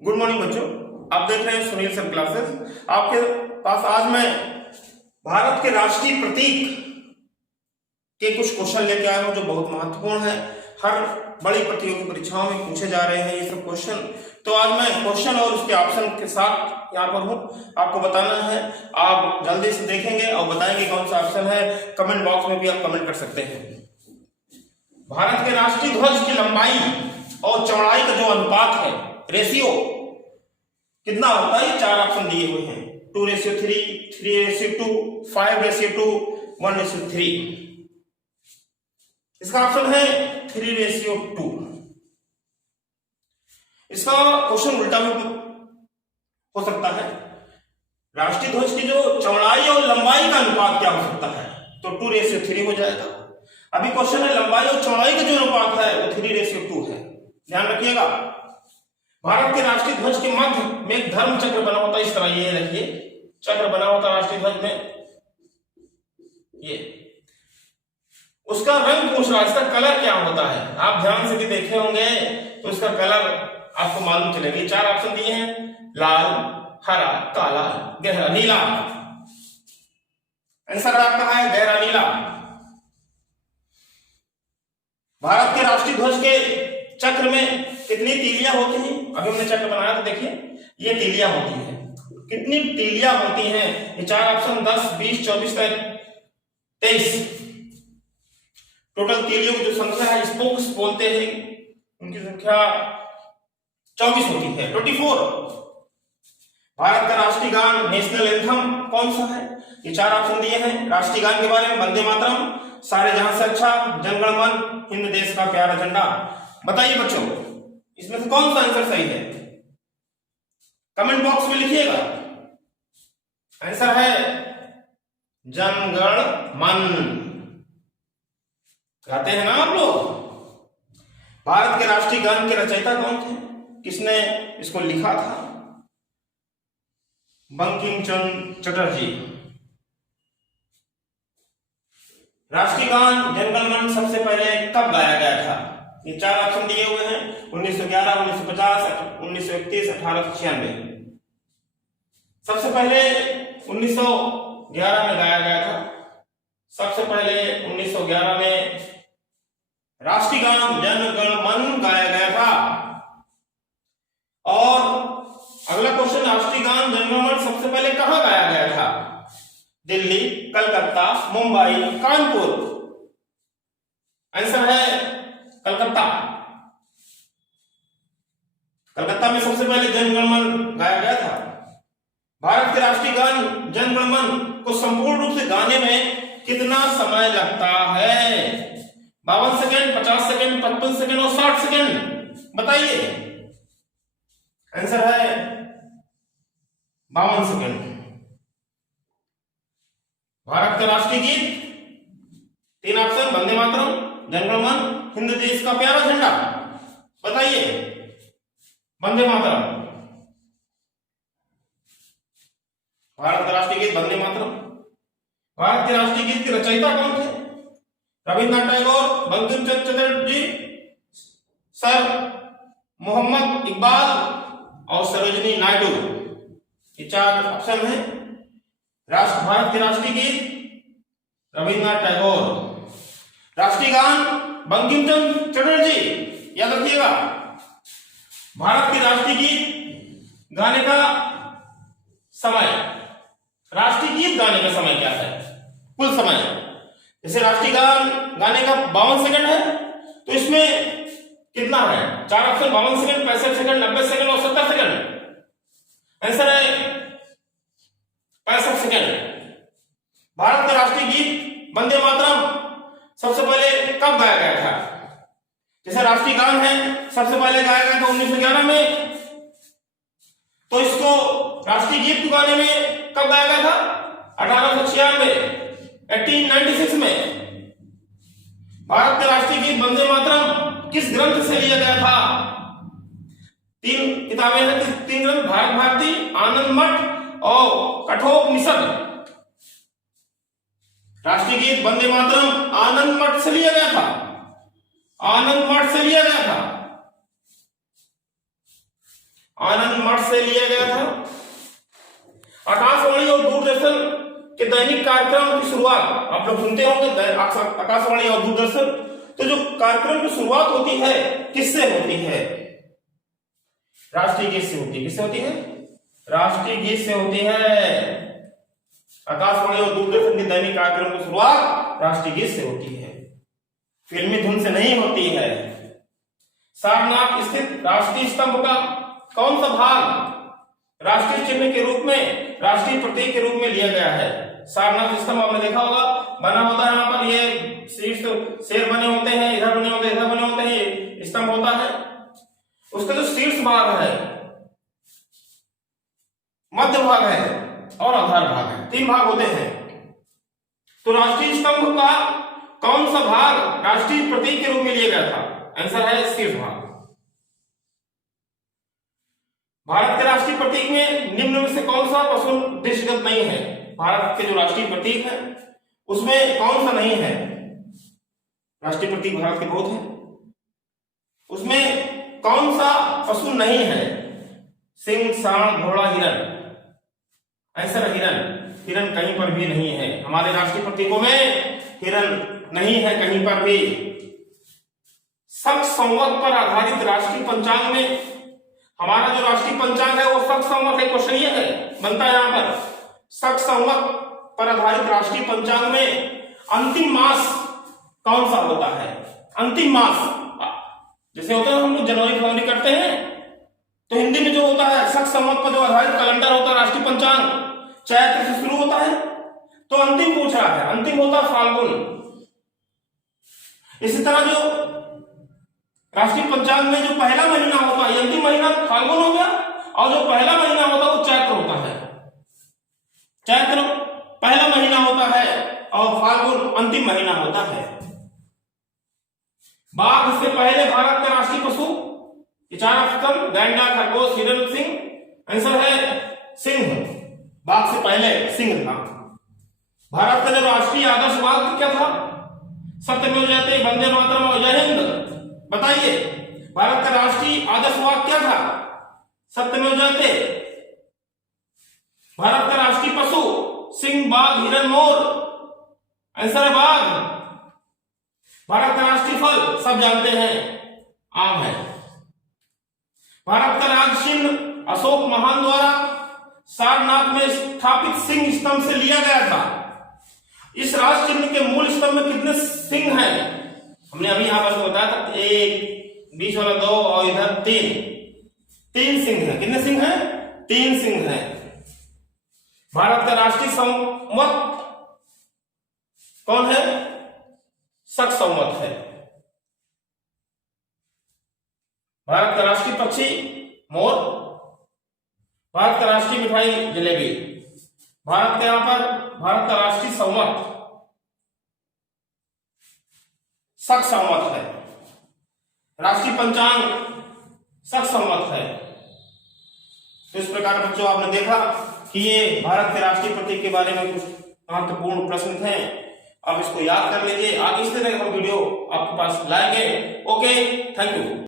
Good morning बच्चों, आप देख रहे हैं सुनील सर क्लासेस। आपके पास आज मैं भारत के राष्ट्रीय प्रतीक के कुछ क्वेश्चन लेके आया हूं जो बहुत महत्वपूर्ण है। हर बड़ी प्रतियोगी परीक्षाओं में पूछे जा रहे हैं ये सब क्वेश्चन। तो आज मैं क्वेश्चन और उसके ऑप्शन के साथ यहाँ पर हूँ, आपको बताना है। आप जल्दी से देखेंगे और बताएंगे कौन सा ऑप्शन है। कमेंट बॉक्स में भी आप कमेंट कर सकते हैं। भारत के राष्ट्रीय ध्वज की लंबाई और चौड़ाई का जो अनुपात है, रेशियो कितना होता है? ये चार ऑप्शन दिए हुए हैं। 2:3, 3:2, 5:2, 1:3। इसका ऑप्शन है 3:2। इसका क्वेश्चन उल्टा भी हो सकता है। राष्ट्रीय ध्वज की जो चौड़ाई और लंबाई का अनुपात क्या हो सकता है? तो 2:3 हो जाएगा। अभी क्वेश्चन है लंबाई और चौड़ाई का जो अनुपात है वो 3:2 है। ध्यान रखिएगा। भारत के राष्ट्रीय ध्वज के मध्य में एक धर्म चक्र बना होता है, इस तरह ये देखिए चक्र बना होता है राष्ट्रीय ध्वज में। ये उसका रंग पूछ रहा है, इसका कलर क्या होता है? आप ध्यान से भी देखे होंगे तो इसका कलर आपको मालूम चलेगा। चार ऑप्शन दिए हैं, लाल, हरा, काला, गहरा नीला। आंसर आपका है गहरा नीला। भारत के राष्ट्रीय ध्वज के चक्र में कितनी तीलियां होती हैं? अभी हमने चक्र बनाया तो देखिए ये तीलियां होती हैं। कितनी तीलियां होती हैं? ये चार ऑप्शन 10, 20, 24, 23। टोटल तीलियों की जो संख्या है, स्पोक्स बोलते हैं, उनकी संख्या 24 होती है, 24। भारत का राष्ट्रीय गान, नेशनल एंथम कौन सा है? ये चार ऑप्शन दिए हैं। राष्ट्रीय गान के बारे में वंदे मातरम, सारे जहां से अच्छा, जन गण मन, हिंद देश का प्यारा झंडा। बताइए बच्चों, इसमें से कौन सा आंसर सही है? कमेंट बॉक्स में लिखिएगा। आंसर है जन गण मन। गाते हैं ना आप लोग। भारत के राष्ट्रीय गान के रचयिता कौन थे? किसने इसको लिखा था? बंकिम चंद्र चटर्जी। राष्ट्रीय गान जन गण मन सबसे पहले कब गाया गया था? ये चार ऑप्शन दिए हुए हैं। 1911, 1950, 1931, 1896। सबसे पहले 1911 में गाया गया था। सबसे पहले 1911 में राष्ट्रीय गान जन गण मन गाया गया था। और अगला क्वेश्चन, राष्ट्रीय गान जन गण मन सबसे पहले कहां गाया गया था? दिल्ली, कलकत्ता, मुंबई, कानपुर। आंसर है कलकत्ता। कलकत्ता में सबसे पहले जन गण मन गाया गया था। भारत के राष्ट्रीय गान जन गण मन को संपूर्ण रूप से गाने में कितना समय लगता है? 52 सेकेंड, 50 सेकेंड, 55 सेकेंड और 60 सेकेंड। बताइए। आंसर है 52 सेकेंड। भारत का राष्ट्रीय गीत, तीन ऑप्शन, वंदे मातरम, जन गण मन, हिंद देश का प्यारा झंडा। बताइए। वंदे मातरम। भारत का राष्ट्रीय गीत वंदे मातरम। भारत के राष्ट्रीय गीत के रचयिता कौन थे? रविन्द्रनाथ टैगोर, बंकिम चंद्र चटर्जी, सर मोहम्मद इकबाल और सरोजिनी नायडू। ये चार ऑप्शन है। भारत के राष्ट्रीय गीत रविन्द्रनाथ टैगोर। राष्ट्रीय गान बंकिम चंद्र चटर्जी। याद रखिएगा। भारत के राष्ट्रीय गीत गाने का समय, राष्ट्रीय गीत गाने का समय क्या है? कुल समय। जैसे राष्ट्रीय गान गाने का 52 सेकंड है तो इसमें कितना है? चार ऑप्शन, 52 सेकंड, 65 सेकंड, 90 सेकंड और 70 सेकंड। आंसर है 65 सेकंड। भारत का राष्ट्रीय गीत वंदे मातरम सबसे पहले कब गाया गया था? जैसे राष्ट्रीय गान है सबसे पहले गाया गया था 1911 में, तो इसको राष्ट्रीय गीत को गाने में कब गाया गया था? 1896 में। भारत का राष्ट्रीय गीत वंदे मातरम किस ग्रंथ से लिया गया था? तीन किताबें हैं, तीन ग्रंथ, भारत भारती, आनंद मठ और कठोपनिषद। राष्ट्रीय गीत वंदे मातरम आनंद मठ से लिया गया था। आनंद मठ से लिया गया था। आनंद मठ से लिया गया था। आकाशवाणी और दूरदर्शन के दैनिक कार्यक्रम की शुरुआत आप लोग सुनते होंगे, आकाशवाणी और दूरदर्शन। तो जो कार्यक्रम की शुरुआत होती है किससे होती है? राष्ट्रीय गीत से होती है। किससे होती है? राष्ट्रीय गीत से होती है। आकाशवाणी और दूरदर्शन के दैनिक कार्यक्रम की शुरुआत राष्ट्रीय गीत से होती है, फिल्मी धुन से नहीं होती है। सारनाथ स्थित राष्ट्रीय स्तंभ का कौन सा भाग राष्ट्रीय चिन्ह के रूप में, राष्ट्रीय प्रतीक के रूप में लिया गया है? सारनाथ स्तंभ आपने देखा होगा, बना होता है यहाँ पर, ये शीर्ष शेर बने होते हैं, इधर बने होते हैं, इधर बने होते हैं, स्तंभ होता है। उसका जो शीर्ष भाग है, मध्य भाग है और आधार भाग है, 3 भाग होते हैं। तो राष्ट्रीय स्तंभ का कौन सा भाग राष्ट्रीय प्रतीक के रूप में लिया गया था? आंसर है शीर्ष भाग। भारत के राष्ट्रीय प्रतीक में निम्न में से कौन सा पशु दृष्टिगत नहीं है? भारत के जो राष्ट्रीय प्रतीक है उसमें कौन सा नहीं है? राष्ट्रीय प्रतीक भारत के बहुत है, उसमें कौन सा पशु नहीं है? सिंह, सांड, घोड़ा, हिरन। आंसर हिरन। हिरन कहीं पर भी नहीं है। हमारे राष्ट्रीय प्रतीकों में हिरन नहीं है कहीं पर भी। शक संवत पर आधारित राष्ट्रीय पंचांग में, हमारा जो राष्ट्रीय पंचांग है वो शक संवत है, क्वेश्चन ये है बनता है यहाँ पर। शक संवत पर आधारित राष्ट्रीय पंचांग में अंतिम मास कौन सा होता है? अंतिम मास जैसे होता है हम लोग जनवरी फरवरी करते हैं, तो हिंदी में जो होता है शक संवत पर जो आधारित कैलेंडर होता है राष्ट्रीय पंचांग, चैत्र से शुरू होता है, तो अंतिम पूछ रहा है, अंतिम होता है फाल्गुन। इसी तरह जो राष्ट्रीय पंचांग में जो पहला महीना होता है, अंतिम महीना फाल्गुन हो गया, और जो पहला महीना होता है वो चैत्र होता है। चैत्र पहला महीना होता है और फाल्गुन अंतिम महीना होता है। बाघ से पहले भारत का राष्ट्रीय पशु, 4 ऑप्शन, गैंडा, खरगोश, हिरन, सिंह। आंसर है सिंह। बाघ से पहले सिंह था। भारत का जो राष्ट्रीय आदर्श वाक्य क्या था? सत्यमेव जयते, वंदे मातरम और जय हिंद। बताइए, भारत का राष्ट्रीय आदर्श वाक्य क्या था? सत्यमेव जयते। भारत का राष्ट्रीय पशु सिंह, बाघ, हिरन, मोर। आंसर है बाघ। भारत का राष्ट्रीय फल सब जानते हैं, आम है। भारत का राज्य चिन्ह अशोक महान द्वारा सारनाथ में स्थापित सिंह स्तंभ से लिया गया था। इस राष्ट्र चिन्ह के मूल स्तंभ में कितने सिंह हैं? हमने अभी यहां पर बताया था, 1, बीच वाला 2 और इधर 3 सिंह हैं। कितने सिंह हैं? 3 सिंह हैं। भारत का राष्ट्रीय संवत कौन है? शक संवत है। भारत का राष्ट्रीय पक्षी मोर। भारत का राष्ट्रीय मिठाई जलेबी। भारत के यहां पर भारत का राष्ट्रीय संवत शक संवत है। राष्ट्रीय पंचांग शक संवत है। तो इस प्रकार बच्चों आपने देखा कि ये भारत के राष्ट्रीय प्रतीक के बारे में कुछ महत्वपूर्ण प्रश्न थे। अब इसको याद कर लीजिए, आगे इस तरह का वीडियो आपके पास लाएंगे। Okay, thank you.